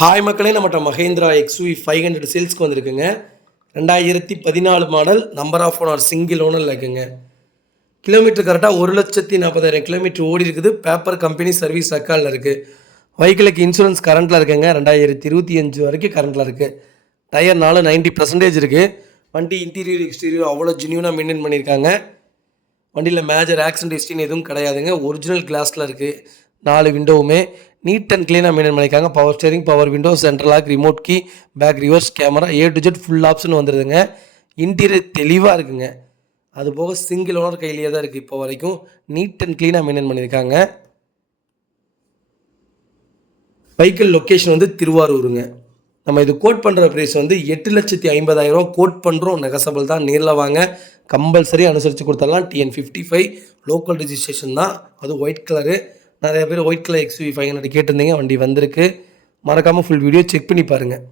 Hi மக்களே, நம்மகிட்ட Mahindra XUV 500 சேல்ஸ்க்கு வந்திருக்குங்க. 2014 model, number of owner single ஓனரில் இருக்குங்க. கிலோமீட்டர் கரெக்டாக 1,40,000 கிலோமீட்டர் ஓடி இருக்குது. பேப்பர் கம்பெனி சர்வீஸ் ரெக்கார்டில் இருக்குது. வெஹிக்கிளுக்கு இன்சூரன்ஸ் கரண்ட்டில் இருக்குங்க. 2025 வரைக்கும் கரண்ட்டில் இருக்குது. டயர் 90% இருக்குது. வண்டி இன்டீரியர் எக்ஸ்டீரியர் அவ்வளோ ஜென்யூனாக மெயின்டைன் பண்ணியிருக்காங்க. வண்டியில் மேஜர் ஆக்சிடென்ட் ஹிஸ்ட்ரின்னு எதுவும் கிடையாதுங்க. ஒரிஜினல் கிளாஸில் இருக்குது. 4 விண்டோவுமே நீட் அண்ட் க்ளீனாக மெயின்டைன் பண்ணியிருக்காங்க. Power steering, power window, central lock, remote key, back reverse camera, A to Z full option வந்துடுதுங்க. இன்டீரியர் தெளிவாக இருக்குங்க. அதுபோக சிங்கிள் ஓனர் கையிலேயே தான் இருக்குது. இப்போ வரைக்கும் நீட் அண்ட் க்ளீனாக மெயின்டைன் பண்ணியிருக்காங்க. வெஹிக்கிள் லொக்கேஷன் வந்து திருவாரூருங்க. நம்ம இது கோட் பண்ணுற ப்ரைஸ் வந்து 8,50,000 கோட் பண்ணுறோம். நெகசபிள் தான். நேரில் வாங்க, கம்பல்சரி அனுசரித்து கொடுத்துடலாம். TN 55 லோக்கல் ரிஜிஸ்ட்ரேஷன் தான். அது ஒயிட் கலரு. நிறைய பேர் ஒயிட் கலர் XUV 500 கேட்டிருந்தீங்க. வண்டி வந்திருக்கு. மறக்காமல் ஃபுல் வீடியோ செக் பண்ணி பாருங்கள்.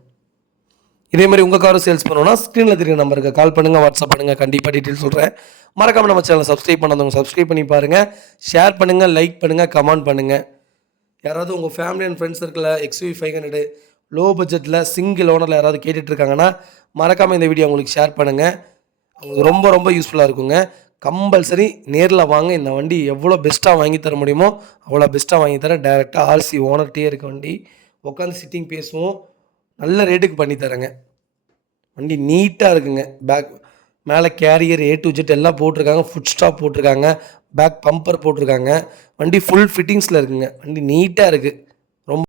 இதே மாதிரி உங்கள் காரும் சேல்ஸ் பண்ணணும்னா ஸ்க்ரீனில் தெரியுற நம்பருக்கு கால் பண்ணுங்கள், வாட்ஸ்அப் பண்ணுங்கள். கண்டிப்பாக டீட்டெயில் சொல்கிறேன். மறக்காமல் நம்ம சேனலை சப்ஸ்கிரைப் பண்ணாதவங்க சப்ஸ்கிரைப் பண்ணி பாருங்கள். ஷேர் பண்ணுங்கள், லைக் பண்ணுங்கள், கமெண்ட் பண்ணுங்கள். யாராவது உங்கள் ஃபேமிலி அண்ட் ஃப்ரெண்ட்ஸ் சர்க்கிளில் XUV 500 லோ பட்ஜெட்டில் சிங்கிள் ஓனரில் யாராவது கேட்டுட்ருக்காங்கன்னா மறக்காமல் இந்த வீடியோ உங்களுக்கு ஷேர் பண்ணுங்கள். அவங்களுக்கு ரொம்ப ரொம்ப யூஸ்ஃபுல்லாக இருக்குங்க. கம்பல்சரி நேரில் வாங்க. இந்த வண்டி எவ்வளோ பெஸ்ட்டாக வாங்கி தர முடியுமோ அவ்வளோ பெஸ்ட்டாக வாங்கி தரேன். டேரெக்டாக RC ஓனர்கிட்டே இருக்க வண்டி. உட்காந்து சிட்டிங் பேசுவோம். நல்ல ரேட்டுக்கு பண்ணி தரேங்க. வண்டி நீட்டாக இருக்குங்க. பேக் மேலே கேரியர் A to Z எல்லாம் போட்டிருக்காங்க. ஃபுட் ஸ்டாப் போட்டிருக்காங்க. பேக் பம்பர் போட்டிருக்காங்க. வண்டி ஃபுல் ஃபிட்டிங்ஸில் இருக்குங்க. வண்டி நீட்டாக இருக்குது.